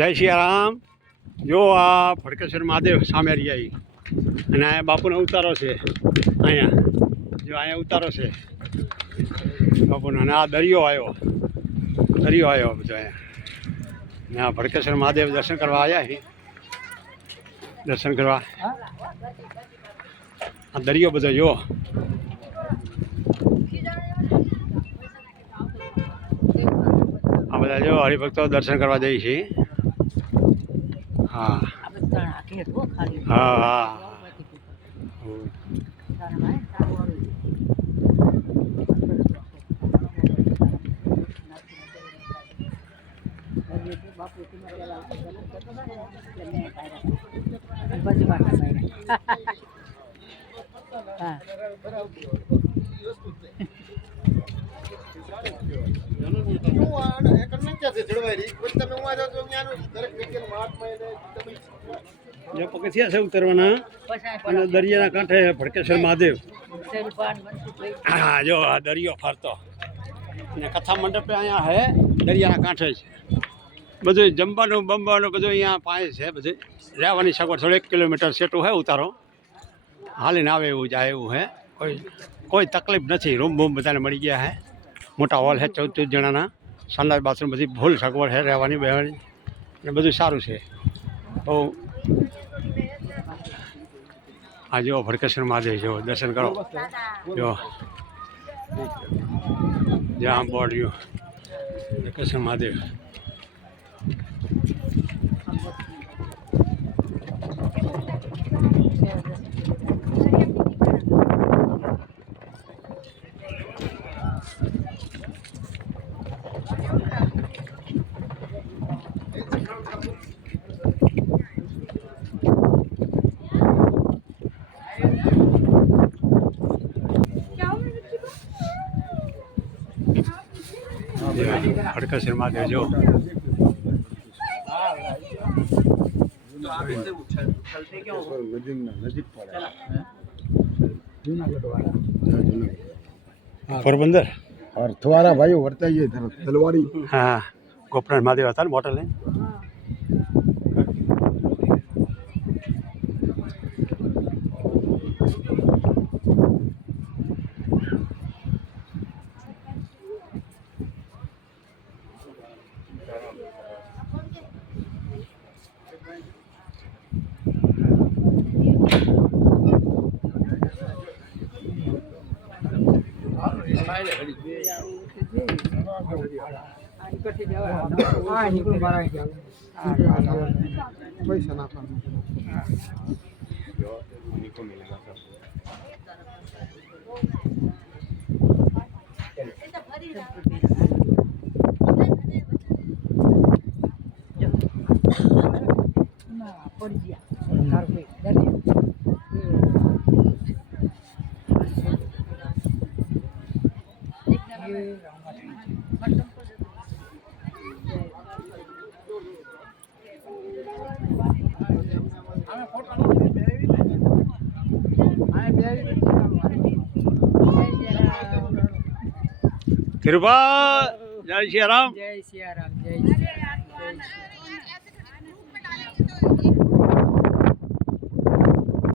જય સિયારામ। જો આ ભડકેશ્વર મહાદેવ સામે રહ્યા અને અહીંયા બાપુનો ઉતારો છે। અહીંયા જો અહીંયા ઉતારો છે બાપુનો, અને આ દરિયો આવ્યો બધો અહીંયા। ને આ ભડકેશ્વર મહાદેવ દર્શન કરવા આવ્યા છે, દર્શન કરવા। આ દરિયો બધો જો, આ બધા જો હરિભક્તો દર્શન કરવા જાય છે। હા હા હા જે પગથિયા છે ઉતરવાના, અને દરિયાના કાંઠે ભડકેશ્વર મહાદેવ। હા જો આ દરિયો ફરતો, ને કથા મંડપ અહીંયા હે દરિયાના કાંઠે છે। બધું જમવાનું બમવાનું બધું અહીંયા પાસે છે। બધું રહેવાની સગવડ, 1 કિલોમીટર સેટું હે ઉતારો, હાલીને આવે એવું જાય એવું હે। કોઈ તકલીફ નથી। રૂમ બૂમ બધાને મળી ગયા હે। મોટા હોલ હે 14 જણાના, સંડાસ બાથરૂમ બધી ફૂલ સગવડ હે, રહેવાની બેવાની ને બધું સારું છે। બહુ આ જો ભડકેશ્વર મહાદેવ જો દર્શન કરો, જો જ્યાં બોર્ડ જો ભડકેશ્વર મહાદેવ। ભડકેશ્વર મહાદેવ જો પોરબંદર અર્થવાળા ભાઈઓ વર્તાઈ જાય તલવારી। હા ગોપનાથ મહાદેવ હતા ને મોટા લઈને। પૈસા નાખવા ધીરુભા, જય સિયારામ। જય સિયારામ, જય